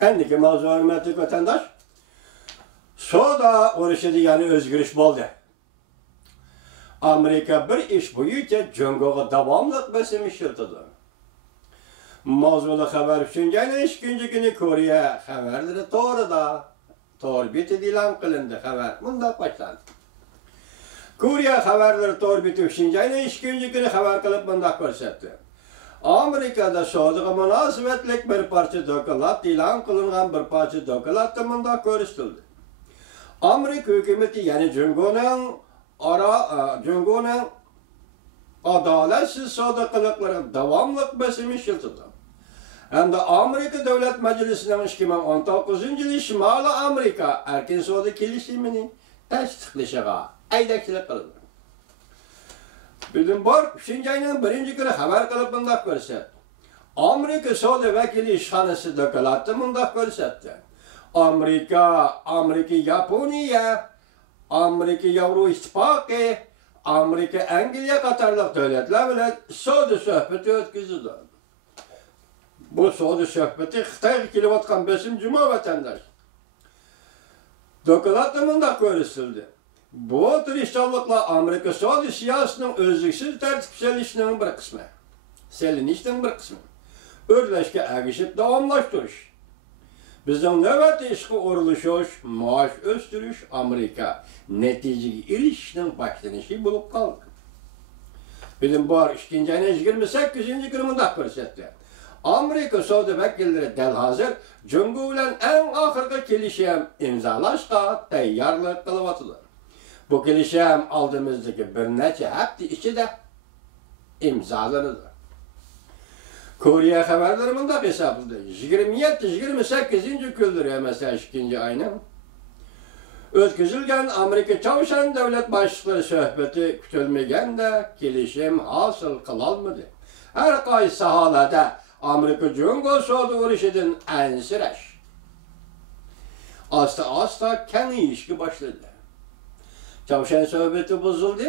Endiki mavzu hürmetli vatandaş. Soda uruşı yani özgürlük oldu. Amerika bir iş boyunca Cungo'ya devamlı besim yürütüldü. Mavzulu haber için yani ikinci günü Kore haberleri doğru biti ilan kılındı haber. Bunda başlandı. Kore haberleri doğru biti için yani ikinci günü haber kılıp bunda görsetti. Amerika'da soğuduğu münasebetlik bir parça dokulat ilan kılıngan bir parça dokulat da bunda görüştüldü. Amerika hükümeti yani Cungo'nun adaletsiz sadıklıkların devamlı besimi yürütüldü. Hem de Amerika Devlet Meclisi'nin 2019 yılı Şimali Amerika erken soğudu gelişimini tasdikleşiğe aydakçılık kıldı. Bildim var, şimdi ayının birinci günü haber kılıp bunda görsetti. Amerika Soğudu Vekili İşhanesi dokulattı bunda görsetti. Amerika Yaponiya, Amerika Avro İttifakı, Amerika Angliya Katarlık devletler bile Soğudu sohbeti ötküzüldü. Bu Soğudu sohbeti Xitay kilovatkan besim cuma vatandaş. Dokulatımında görüşüldü. Bu turistçalıkla Amerika Soğudu siyasının özlüksüz tertipselişinin bir kısmı. Selinişinin bir kısmı. Örleşke ergişip devamlaştırış. Bizden nöbeti işki uruluşuş, maaş östürüş Amerika neticeli ilişkinin başlanışı bulup kaldı. Bizim bu 2. ayın 28. günümünde görsetti. Amerika Soğudu vekilleri delhazır Cungo bilen en ahırkı kelişim imzalaşka tayyarlık kılıvatıdır. Bu kelişim aldığımızdaki bir neçe hafta içinde imzalanır. Kore haberleriminde hesaplıdır. 27-28. gündür mesela 2. ayının. Ötküzülgen Amerika Çavuşan devlet başlıkları sohbeti kütülmegen de kelişim hasıl kılalmadı. Her kayı sahalada Amerika Cungo Soğudu uruşidin ensiraş. Asta kendi ilişki başladı. Çavuşan sohbeti bozuldu.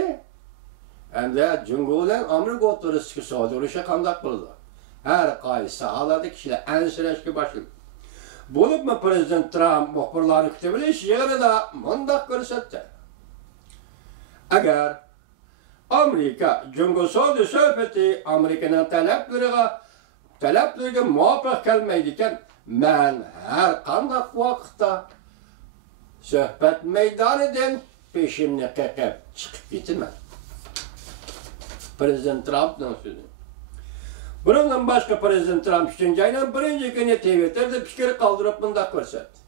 Hem de Cungo ile Amerika oturuşu Soğudu uruşu kandak buldu. Her kayı sahalada kişiler ensiraşki başladı. Bulup mu Prezident Trump muhbirlarını kütübüleş yeri da mundak görsetti. Eğer Amerika Cungo Soğudu sohbeti Amerika'nın taleplerine muvaffak gelmeydiken ben her kandak vakitte sohbet meydanıdan peşimne kekep çıkıp gitmem. Prezident Trump'ın sözü. Bundan başka Prezident Trump 3. ayının 1. günü Twitter'da fikir kaldırıp bunda görsetti.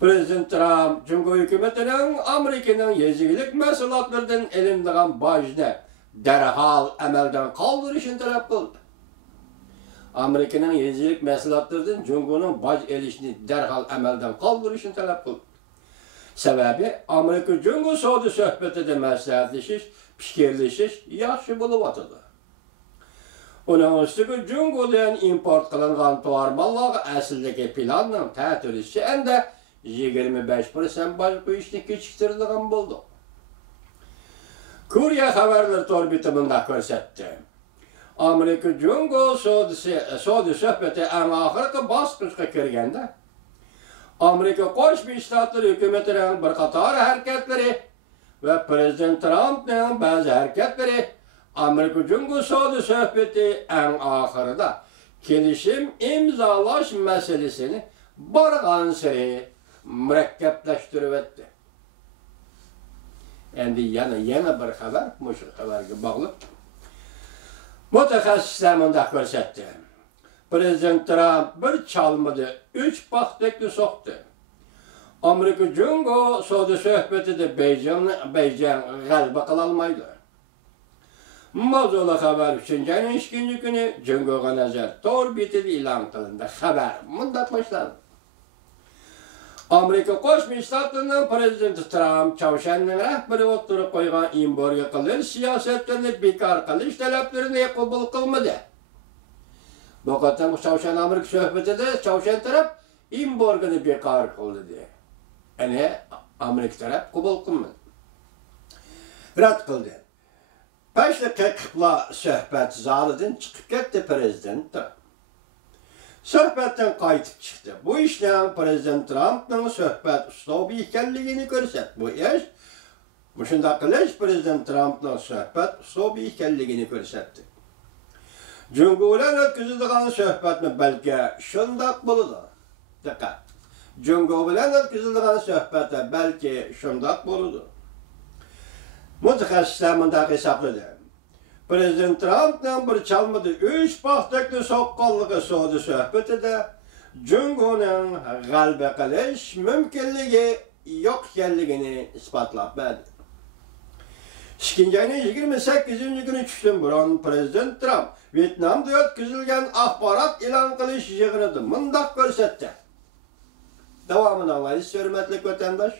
Prezident Trump, Cungo hükümetinin Amerika'nın yezigilik mesulatlarından elindiğen bajını derhal emelden kaldırışını talep kıldı. Amerika'nın yezigilik mesulatlarından Cungo'nun baj elişini derhal emelden kaldırışını talep kıldı. Sebebi Amerika Cungo Soğudu sohbetinde məsləhətləşiş, fikirləşiş yaxşı buluvatıdır. Onun üstüge Cungo'dan import kılıngan tuarmallığı əsildeki planının tətürüsü ende 25% baj bu işini keçiktirildiğin buldu. Kore haberleri torbitiminde görsetti. Amerika Cungo Soğudu sohbeti en ahırkı baskışka kirgende Amerika Koşmuş Ştatları hükümetinin bir qatar hareketleri ve Prezident Trump'ın bazı hareketleri Amerika Cungo Soğudu sohbeti en ahırda kelişim imzalaş meselesini barğan seri mürekkepleştirivetti. Endi yana bir haber, muşul haberge bağlı. Mutaxassislar munda görsetti. Prezident Trump bir çalmadı, 3 paxtekli soktu. Amerika Cungo Soğudu sohbeti de Beycan galiba kılalmaydı. Mavzulu haber 3. ayının 2. günü Cungo'ga nazar doğru bitil ilan kılındı. Haber munda başladı. Amerika Koşmuş Ştatlarının Prezidenti Trump, Çavuşan'ın rehberi oturup koygan imborga kılır siyasetlerini bekar kılış taleplerini kabul kılmadı. Bu kadar Çavuşan Amerika sohbetinde Çavuşan taraf imborgını bekar kıldı diye. Yani Amerika taraf kabul kılmadı. Rad kıldı. 5 dakika sohbet zalıdan çıkıp gitti Prezident Trump. Söhbətdən qayıtıb çıxdı. Bu işlə Prezident Trump'ın söhbət üslubu ikənligini görsət. Bu iş, şunda qilish Prezident Trump'ın söhbət üslubu ikənligini görsətdi. Cumhuriyet ötküzüldüğün söhbət mi bəlkə şundaq buludu? Diqqət. Cumhuriyet ötküzüldüğün söhbət bəlkə şundaq buludu. Mütəxəssislər mündaq hesabladı. Prezident Trump'dan bir çalmadı 3 baxtıqlı soqqallığı soğudu söhbəti də Cumhuriyet'in qalbə qilish mümkünlüğü yox ikənligini ispatlab berdi. 2. ayının 28. günü düşdün buran Prezident Trump Vietnamda ötküzülgen axbarat elan qilish yığınıdı. Mındaq görsətdi. Davamını anlayış, hörmətli vətəndaş.